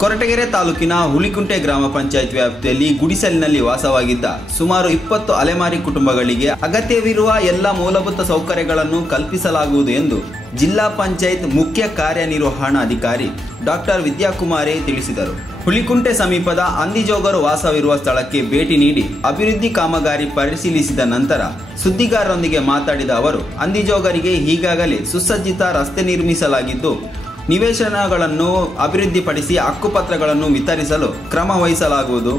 ಕೊರಟಗೆರೆ ತಾಲೂಕಿನ ಹುಲಿಕುಂಟೆ ಗ್ರಾಮ ಪಂಚಾಯತ್ ವ್ಯಾಪ್ತಿಯಲ್ಲಿ ಗುಡಿಸಲಿನಲ್ಲಿ ವಾಸವಾಗಿದ್ದ ಸುಮಾರು 20 ಅಲೆಮಾರಿ ಕುಟುಂಬಗಳಿಗೆ ಅಗತ್ಯವಿರುವ ಎಲ್ಲ ಮೂಲಭೂತ ಸೌಕರ್ಯಗಳನ್ನು ಕಲ್ಪಿಸಲಾಗುವುದು ಎಂದು ಜಿಲ್ಲಾ ಪಂಚಾಯತ್ ಮುಖ್ಯ ಕಾರ್ಯನಿರ್ವಹಣಾಧಿಕಾರಿ ಡಾಕ್ಟರ್ ವಿದ್ಯಾಕುಮಾರಿ ತಿಳಿಸಿದರು. ಹುಲಿಕುಂಟೆ ಸಮೀಪದ ಅಂದಿಜೋಗರು ವಾಸವಿರುವ ಸ್ಥಳಕ್ಕೆ ಭೇಟಿ ನೀಡಿ ಅಭಿವೃದ್ಧಿ ಕಾಮಗಾರಿ ಪರಿಶೀಲಿಸಿದ ನಂತರ ಸುದ್ದಿಗಾರರೊಂದಿಗೆ ಮಾತನಾಡಿದ ಅವರು, ಅಂದಿಜೋಗರಿಗೆ ಈಗಾಗಲೇ ಸುಸಜ್ಜಿತ ರಸ್ತೆ ನಿರ್ಮಿಸಲಾಗಿದ್ದು ನಿವೇಶನಗಳನ್ನು ಅಭಿವೃದ್ಧಿಪಡಿಸಿ ಹಕ್ಕುಪತ್ರಗಳನ್ನು ವಿತರಿಸಲು ಕ್ರಮ ವಹಿಸಲಾಗುವುದು.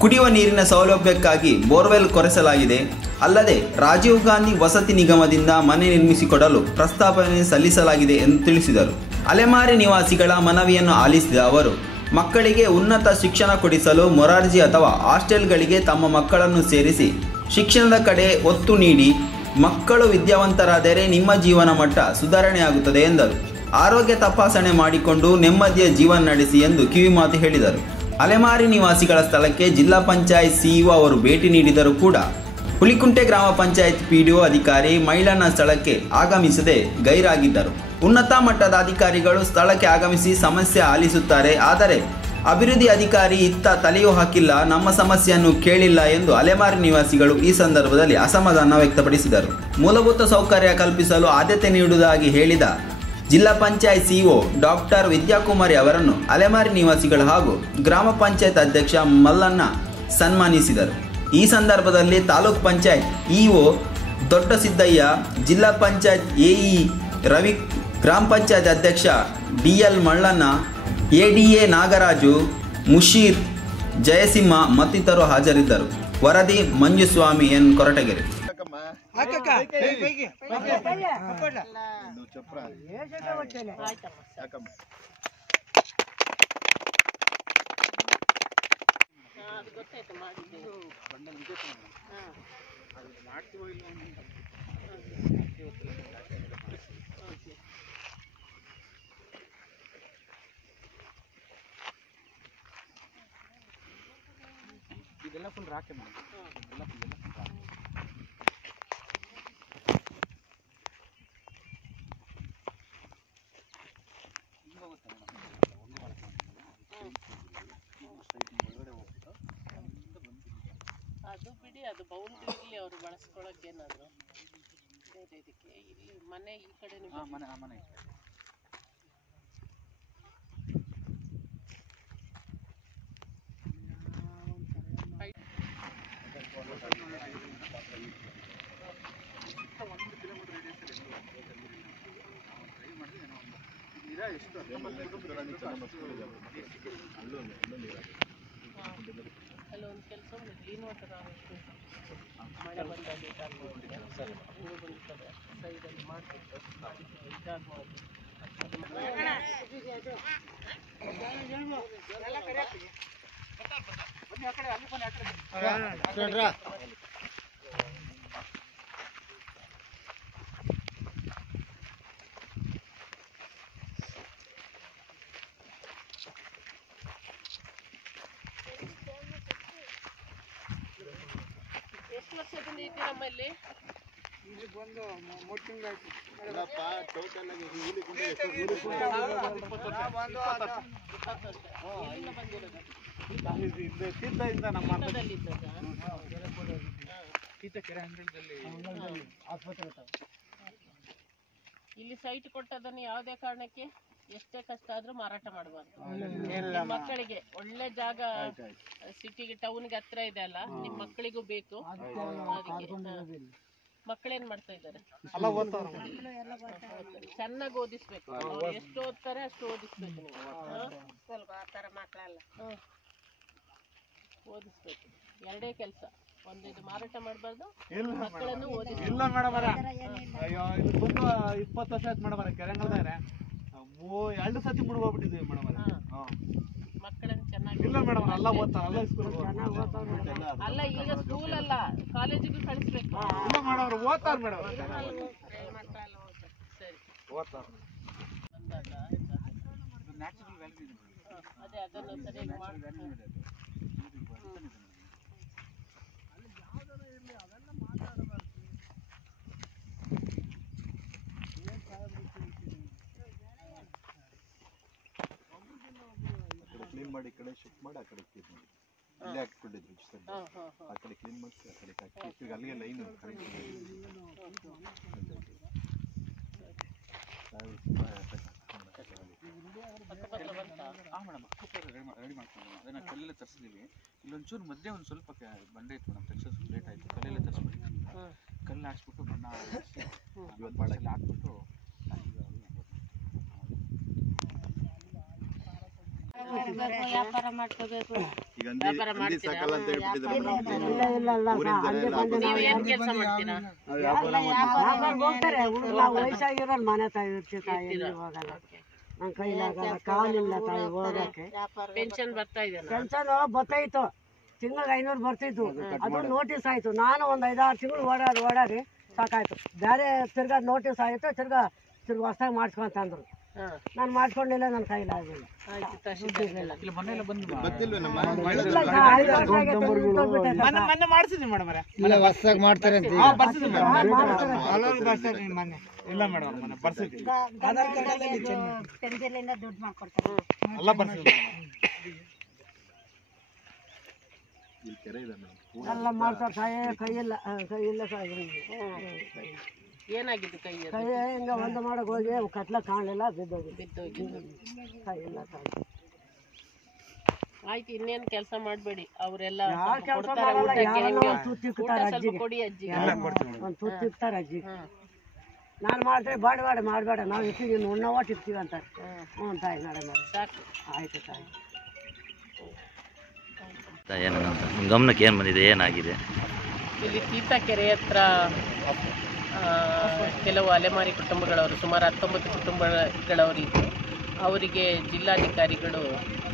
ಕುಡಿಯುವ ನೀರಿನ ಸೌಲಭ್ಯಕ್ಕಾಗಿ ಬೋರ್ವೆಲ್ ಕೊರೆಸಲಾಗಿದೆ. ಅಲ್ಲದೆ ರಾಜೀವ್ ಗಾಂಧಿ ವಸತಿ ನಿಗಮದಿಂದ ಮನೆ ನಿರ್ಮಿಸಿಕೊಡಲು ಪ್ರಸ್ತಾವನೆ ಸಲ್ಲಿಸಲಾಗಿದೆ ಎಂದು ತಿಳಿಸಿದರು. ಅಲೆಮಾರಿ ನಿವಾಸಿಗಳ ಮನವಿಯನ್ನು ಆಲಿಸಿದ ಅವರು, ಮಕ್ಕಳಿಗೆ ಉನ್ನತ ಶಿಕ್ಷಣ ಕೊಡಿಸಲು ಮೊರಾರ್ಜಿ ಅಥವಾ ಹಾಸ್ಟೆಲ್ಗಳಿಗೆ ತಮ್ಮ ಮಕ್ಕಳನ್ನು ಸೇರಿಸಿ ಶಿಕ್ಷಣದ ಕಡೆ ಒತ್ತು ನೀಡಿ ಮಕ್ಕಳು ವಿದ್ಯಾವಂತರಾದರೆ ನಿಮ್ಮ ಜೀವನ ಮಟ್ಟ ಸುಧಾರಣೆಯಾಗುತ್ತದೆ ಎಂದರು. ಆರೋಗ್ಯ ತಪಾಸಣೆ ಮಾಡಿಕೊಂಡು ನೆಮ್ಮದಿಯ ಜೀವನ ನಡೆಸಿ ಎಂದು ಕಿವಿಮಾತು ಹೇಳಿದರು. ಅಲೆಮಾರಿ ನಿವಾಸಿಗಳ ಸ್ಥಳಕ್ಕೆ ಜಿಲ್ಲಾ ಪಂಚಾಯತ್ ಸಿಇಒ ಅವರು ಭೇಟಿ ನೀಡಿದರೂ ಕೂಡ ಹುಲಿಕುಂಟೆ ಗ್ರಾಮ ಪಂಚಾಯತ್ ಪಿಡಿಒ ಅಧಿಕಾರಿ ಮೈಲಣ್ಣ ಸ್ಥಳಕ್ಕೆ ಆಗಮಿಸದೆ ಗೈರಾಗಿದ್ದರು. ಉನ್ನತ ಮಟ್ಟದ ಅಧಿಕಾರಿಗಳು ಸ್ಥಳಕ್ಕೆ ಆಗಮಿಸಿ ಸಮಸ್ಯೆ ಆಲಿಸುತ್ತಾರೆ, ಆದರೆ ಅಭಿವೃದ್ಧಿ ಅಧಿಕಾರಿ ಇತ್ತ ತಲೆಯೂ ಹಾಕಿಲ್ಲ, ನಮ್ಮ ಸಮಸ್ಯೆಯನ್ನು ಕೇಳಿಲ್ಲ ಎಂದು ಅಲೆಮಾರಿ ನಿವಾಸಿಗಳು ಈ ಸಂದರ್ಭದಲ್ಲಿ ಅಸಮಾಧಾನ ವ್ಯಕ್ತಪಡಿಸಿದರು. ಮೂಲಭೂತ ಸೌಕರ್ಯ ಕಲ್ಪಿಸಲು ಆದ್ಯತೆ ನೀಡುವುದಾಗಿ ಹೇಳಿದ ಜಿಲ್ಲಾ ಪಂಚಾಯತ್ ಸಿಇಒ ಡಾಕ್ಟರ್ ವಿದ್ಯಾಕುಮಾರಿ ಅವರನ್ನು ಅಲೆಮಾರಿ ನಿವಾಸಿಗಳು ಹಾಗೂ ಗ್ರಾಮ ಪಂಚಾಯತ್ ಅಧ್ಯಕ್ಷ ಮಲ್ಲಣ್ಣ ಸನ್ಮಾನಿಸಿದರು. ಈ ಸಂದರ್ಭದಲ್ಲಿ ತಾಲೂಕ್ ಪಂಚಾಯತ್ ಇಒ ದೊಡ್ಡ ಸಿದ್ದಯ್ಯ, ಜಿಲ್ಲಾ ಪಂಚಾಯತ್ ಎಇ ರವಿ, ಗ್ರಾಮ ಪಂಚಾಯತ್ ಅಧ್ಯಕ್ಷ ಡಿಎಲ್ ಮಲ್ಲಣ್ಣ, ಎಡಿಎ ನಾಗರಾಜು, ಮುಷೀರ್, ಜಯಸಿಂಹ ಮತ್ತಿತರರು ಹಾಜರಿದ್ದರು. ವರದಿ ಮಂಜುಸ್ವಾಮಿ ಎನ್, ಕೊರಟಗೆರೆ. ಇದೆಲ್ಲ ಫುಲ್ ರಾಕೆ ಮಾಡಿ ಅದು ಬಿಡಿ, ಅದು ಬೌಂಡ್ರಿಲಿ ಅವರು ಬಳಸ್ಕೊಳಕ್ಕೆ ಏನಾದ್ರು ಬೇರೆ ಇದಕ್ಕೆ. ಇಲ್ಲಿ ಮನೆ ಈ ಕಡೆ ಮನೆ ಕೆಲವೊಂದು ಕೆಲಸ ಕ್ಲೀನ್ ವಾಟರ್ ಮಳೆ ಬಂದಾಗ ಸೈಡಲ್ಲಿ ಮಾಡಿಬಿಟ್ಟು ಇದಾಗ್ಬೋದು. ಎಷ್ಟು ವರ್ಷದಿಂದ ಐತಿ ನಮ್ಮಲ್ಲಿ? ಇದು ಬಂದು 3 ತಿಂಗಳಾಯ್ತು. ಇಲ್ಲಿ ಸೈಟ್ ಕೊಟ್ಟದನ್ನು ಯಾವುದೇ ಕಾರಣಕ್ಕೆ ಎಷ್ಟೇ ಕಷ್ಟ ಆದ್ರೂ ಮಾರಾಟ ಮಾಡಬಾರ್ದು. ಮಕ್ಕಳಿಗೆ ಒಳ್ಳೆ ಜಾಗ, ಸಿಟಿಗೆ ಟೌನ್ಗೆ ಹತ್ರ ಇದೆ ಅಲ್ಲ, ನಿಮ್ ಮಕ್ಕಳಿಗೂ ಬೇಕು. ಅದಕ್ಕೆ ಮಕ್ಕಳೇನ್ ಮಾಡ್ತಾ ಇದ್ದಾರೆ? ಚೆನ್ನಾಗಿ ಓದಿಸ್ಬೇಕು. ಅವ್ರು ಎಷ್ಟು ಓದ್ತಾರೆ ಅಷ್ಟು ಓದಿಸ್ಬೇಕು. ನೀವು ಓದಿಸ್ಬೇಕು. ಎರಡೇ ಕೆಲಸ, ಒಂದು ಇದು ಮಾರಾಟ ಮಾಡಬಾರ್ದು, ಮಕ್ಕಳನ್ನು ಓದಿಸ್ಬೇಕು. ಇಲ್ಲ ಮೇಡಮ್, ಅಯ್ಯೋ ಇದು ಬಂದು 20 ವರ್ಷ ಆಯ್ತು ಮೇಡಮ್. ಕೆರೆಂಗಲ್ದಾರೆ 2 ಸತಿ ಮುಳುಗೋಗ್ಬಿಟ್ಟಿದ್ವಿ ಮೇಡಮ್. ಮಕ್ಕಳನ್ನು ಚೆನ್ನಾಗಿ ಇಲ್ಲ ಮೇಡಮ್, ಎಲ್ಲ ಓದ್ತಾರೆ, ಅಲ್ಲ ಈಗ ಸ್ಕೂಲ್ ಅಲ್ಲ ಕಾಲೇಜಿಗೂ ಕಳಿಸ್ಬೇಕು. ಇಲ್ಲ ಮೇಡಮ್, ಓದ್ತಾರೆ ಮೇಡಮ್, ಸರಿ ಓದ್ತಾರೆ. ಬಂದಾಗ ಅದೇ ಅದನ್ನು ಸರಿಯಾಗಿ ಮಾಡಿ. ಮಾಡಿ ಈ ಕಡೆ ಶಿಫ್ಟ್ ಮಾಡಿ ಆ ಕಡೆ ಕ್ಲೀನ್ ಮಾಡಿ ಇಲ್ಲೇ ಹಾಕಿಕೊಂಡಿದ್ರು ಆ ಕಡೆ ಕ್ಲೀನ್ ಮಾಡಿಸಿ ಆ ಕಡೆ ಹಾಕಿ ಅಲ್ಲಿಗೆ ಲೈನ್ ರೆಡಿ ಮಾಡ್ಕೊಂಡು ಅದನ್ನ ಕಲ್ಲೆಲ್ಲ ತರಿಸಿದೀವಿ. ಇಲ್ಲೊಂಚೂರು ಮಧ್ಯೆ ಒಂದು ಸ್ವಲ್ಪ ಬಂಡೆ ಇತ್ತು ಮೇಡಮ್, ಕೆಲಸ ಸ್ವಲ್ಪ ಲೇಟ್ ಆಯಿತು. ಕಲ್ಲೆಲ್ಲ ತರಿಸ್ಬಿಟ್ಟು ಕಲ್ಲು ಹಾಕ್ಸ್ಬಿಟ್ಟು ಬಣ್ಣ ಇವತ್ತು ಮಾಡಲ್ಲ ಹಾಕ್ಬಿಟ್ಟು ವ್ಯಾಪಾರ ಮಾಡ್ಕೋಬೇಕು. ಈಗ ಸಾಕಲ್ಲ ಅಂತ ಹೇಳ್ಬಿಟ್ಟಿದ್ದಾರೆ. ನೀವೇನ್ ಕೆಲಸ ಮಾಡ್ತೀರಾ? ವಯಸ್ಸಾಗಿರೋ ಮನೆ ತಾಯಿ ಇರ್ತಿಲ್ಲ, ಹೋಗಲ್ಲ, ನನ್ ಕೈಲಾಗಲ್ಲ, ಕಾಲಿಲ್ಲ ತಾಯಿ ಹೋಗಕ್ಕೆ. ಪೆನ್ಷನ್ ಬರ್ತಾ ಇದೆ? ಪೆನ್ಷನ್ ಬರ್ತೈತು, ತಿಂಗಳಿಗೆ 500 ಬರ್ತಿತ್ತು. ಅದು ನೋಟಿಸ್ ಆಯ್ತು. ನಾನು ಒಂದು 5-6 ತಿಂಗಳು ಓಡಾಡಿ ಸಾಕಾಯ್ತು. ಬೇರೆ ತಿರ್ಗಾ ನೋಟಿಸ್ ಆಯ್ತು, ತಿರ್ಗಾ ಹೊಸದಾಗಿ ಮಾಡ್ಸ್ಕೊಂತಂದ್ರು. ನಾನು ಮಾಡ್ಕೊಂಡಿಲ್ಲ, ನನ್ನ ಕೈಲಾಗಿಲ್ಲ. ಮೊನ್ನೆ ಮಾಡಿಸಿದ್ವಿ ಮೇಡಮ್, ಹೊಸದಾಗಿ ಮಾಡ್ತಾರೆ ಅಂತ ಇಲ್ಲ ಮೇಡಮ್, ಮೊನ್ನೆ ಬರ್ಸಿದ್ವಿ. ದುಡ್ಡು ಮಾಡ್ಕೊಡ್ತಾರೆ ಎಲ್ಲ ಬರ್ಸಿದ್ವಿ. ಎಲ್ಲ ಮಾಡ್ತಾರೆ. ಕೈಯಿಲ್ಲ ಏನಾಗಿದ್ದು ಕೈ? ಕೈ ಹಿಂಗ ಒಂದು ಮಾಡಕ್ ಹೋಗಿ ಕತ್ಲ ಕಾಣಲಿಲ್ಲ, ಬಿದ್ದೋಗಿದ್ದು. ಕೈಯಿಲ್ಲ ತಾಯಿ. ಆಯ್ತು, ಇನ್ನೇನು ಕೆಲಸ ಮಾಡಬೇಡಿ. ಅವರೆಲ್ಲ ಕೆಲಸ ಮಾಡಲ್ಲ, ತುತ್ತಿಕ್ತಾರೆ ಅಜ್ಜಿಗೆ, ಕೊಡಿ ಅಜ್ಜಿಗೆ. ಒಂದು ತುತ್ತಿಕ್ತಾರೆ ಅಜ್ಜಿಗೆ. ನಾನು ಮಾಡಿದ್ರೆ ಮಾಡಬೇಡ, ನಾವು ಇರ್ತೀವಿ, ಉಣ್ಣವಟ್ಟು ಇರ್ತೀವಿ ಅಂತ. ಹ್ಞೂ ತಾಯಿ, ನಡೆ ಸಾಕು. ಆಯ್ತು ತಾಯಿ. ನಿಮ್ಮ ಗಮನಕ್ಕೆ ಏನು ಬಂದಿದೆ, ಏನಾಗಿದೆ? ಇಲ್ಲಿ ತೀರ್ಥಕೆರೆ ಹತ್ರ ಕೆಲವು ಅಲೆಮಾರಿ ಕುಟುಂಬಗಳವರು, ಸುಮಾರು 19 ಕುಟುಂಬಗಳವರಿದ್ದು, ಅವರಿಗೆ ಜಿಲ್ಲಾಧಿಕಾರಿಗಳು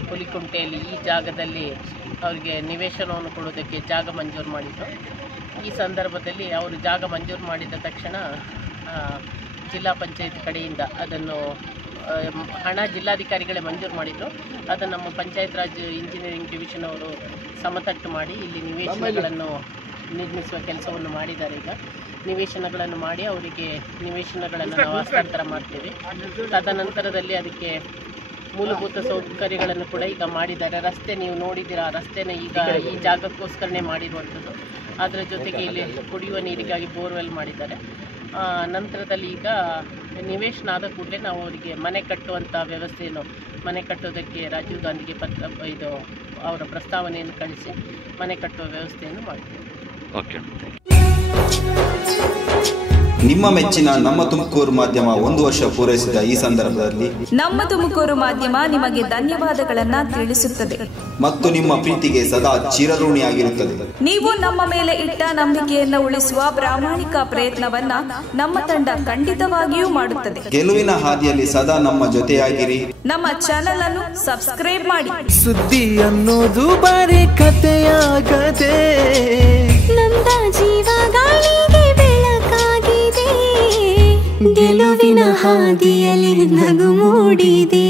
ಹುಲಿಕುಂಟೆಯಲ್ಲಿ ಈ ಜಾಗದಲ್ಲಿ ಅವರಿಗೆ ನಿವೇಶನವನ್ನು ಕೊಡೋದಕ್ಕೆ ಜಾಗ ಮಂಜೂರು ಮಾಡಿದರು. ಈ ಸಂದರ್ಭದಲ್ಲಿ ಅವರು ಜಾಗ ಮಂಜೂರು ಮಾಡಿದ ತಕ್ಷಣ ಜಿಲ್ಲಾ ಪಂಚಾಯತ್ ಕಡೆಯಿಂದ ಅದನ್ನು ಹಣ ಜಿಲ್ಲಾಧಿಕಾರಿಗಳೇ ಮಂಜೂರು ಮಾಡಿದರು. ಅದನ್ನು ನಮ್ಮ ಪಂಚಾಯತ್ ರಾಜ್ ಇಂಜಿನಿಯರಿಂಗ್ ಡಿವಿಷನ್ ಅವರು ಸಮತಟ್ಟು ಮಾಡಿ ಇಲ್ಲಿ ನಿವೇಶನಗಳನ್ನು ನಿರ್ಮಿಸುವ ಕೆಲಸವನ್ನು ಮಾಡಿದ್ದಾರೆ. ಈಗ ನಿವೇಶನಗಳನ್ನು ಮಾಡಿ ಅವರಿಗೆ ನಿವೇಶನಗಳನ್ನು ನಾವು ಹಸ್ತಾಂತರ ಮಾಡ್ತೇವೆ. ತದನಂತರದಲ್ಲಿ ಅದಕ್ಕೆ ಮೂಲಭೂತ ಸೌಕರ್ಯಗಳನ್ನು ಕೂಡ ಈಗ ಮಾಡಿದ್ದಾರೆ. ರಸ್ತೆ ನೀವು ನೋಡಿದ್ದೀರಾ, ರಸ್ತೆನ ಈಗ ಈ ಜಾಗಕ್ಕೋಸ್ಕರನೇ ಮಾಡಿರುವಂಥದ್ದು. ಅದರ ಜೊತೆಗೆ ಇಲ್ಲಿ ಕುಡಿಯುವ ನೀರಿಗಾಗಿ ಬೋರ್ವೆಲ್ ಮಾಡಿದ್ದಾರೆ. ನಂತರದಲ್ಲಿ ಈಗ ನಿವೇಶನ ಆದ ಕೂಡಲೇ ನಾವು ಅವರಿಗೆ ಮನೆ ಕಟ್ಟುವಂಥ ವ್ಯವಸ್ಥೆಯನ್ನು, ಮನೆ ಕಟ್ಟೋದಕ್ಕೆ ರಾಜೀವ್ ಗಾಂಧಿಗೆ ಇದು ಅವರ ಪ್ರಸ್ತಾವನೆಯನ್ನು ಕಳಿಸಿ ಮನೆ ಕಟ್ಟುವ ವ್ಯವಸ್ಥೆಯನ್ನು ಮಾಡ್ತೇವೆ. ಓಕೆ. ನಿಮ್ಮ ಮೆಚ್ಚಿನ ನಮ್ಮ ತುಮಕೂರು ಮಾಧ್ಯಮ 1 ವರ್ಷ ಪೂರೈಸಿದ ಈ ಸಂದರ್ಭದಲ್ಲಿ ನಮ್ಮ ತುಮಕೂರು ಮಾಧ್ಯಮ ನಿಮಗೆ ಧನ್ಯವಾದಗಳನ್ನ ತಿಳಿಸುತ್ತದೆ ಮತ್ತು ನಿಮ್ಮ ಪ್ರೀತಿಗೆ ಸದಾ ಚಿರಋಣಿಯಾಗಿರುತ್ತದೆ. ನೀವು ನಮ್ಮ ಮೇಲೆ ಇಟ್ಟ ನಂಬಿಕೆಯನ್ನು ಉಳಿಸುವ ಪ್ರಾಮಾಣಿಕ ಪ್ರಯತ್ನವನ್ನ ನಮ್ಮ ತಂಡ ಖಂಡಿತವಾಗಿಯೂ ಮಾಡುತ್ತದೆ. ಗೆಲುವಿನ ಹಾದಿಯಲ್ಲಿ ಸದಾ ನಮ್ಮ ಜೊತೆಯಾಗಿರಿ. ನಮ್ಮ ಚಾನೆಲ್ ಅನ್ನು ಸಬ್ಸ್ಕ್ರೈಬ್ ಮಾಡಿ. ಸುದ್ದಿ ಅನ್ನೋದು ಬರೀ ಕಥೆಯಾಗದೆ, ನಮ್ದ ಜೀವ ಗಾಳಿಗೆ ಬೆಳಕಾಗಿದೆ, ಗೆಲುವಿನ ಹಾದಿಯಲ್ಲಿ ನಗು ಮೂಡಿದೆ.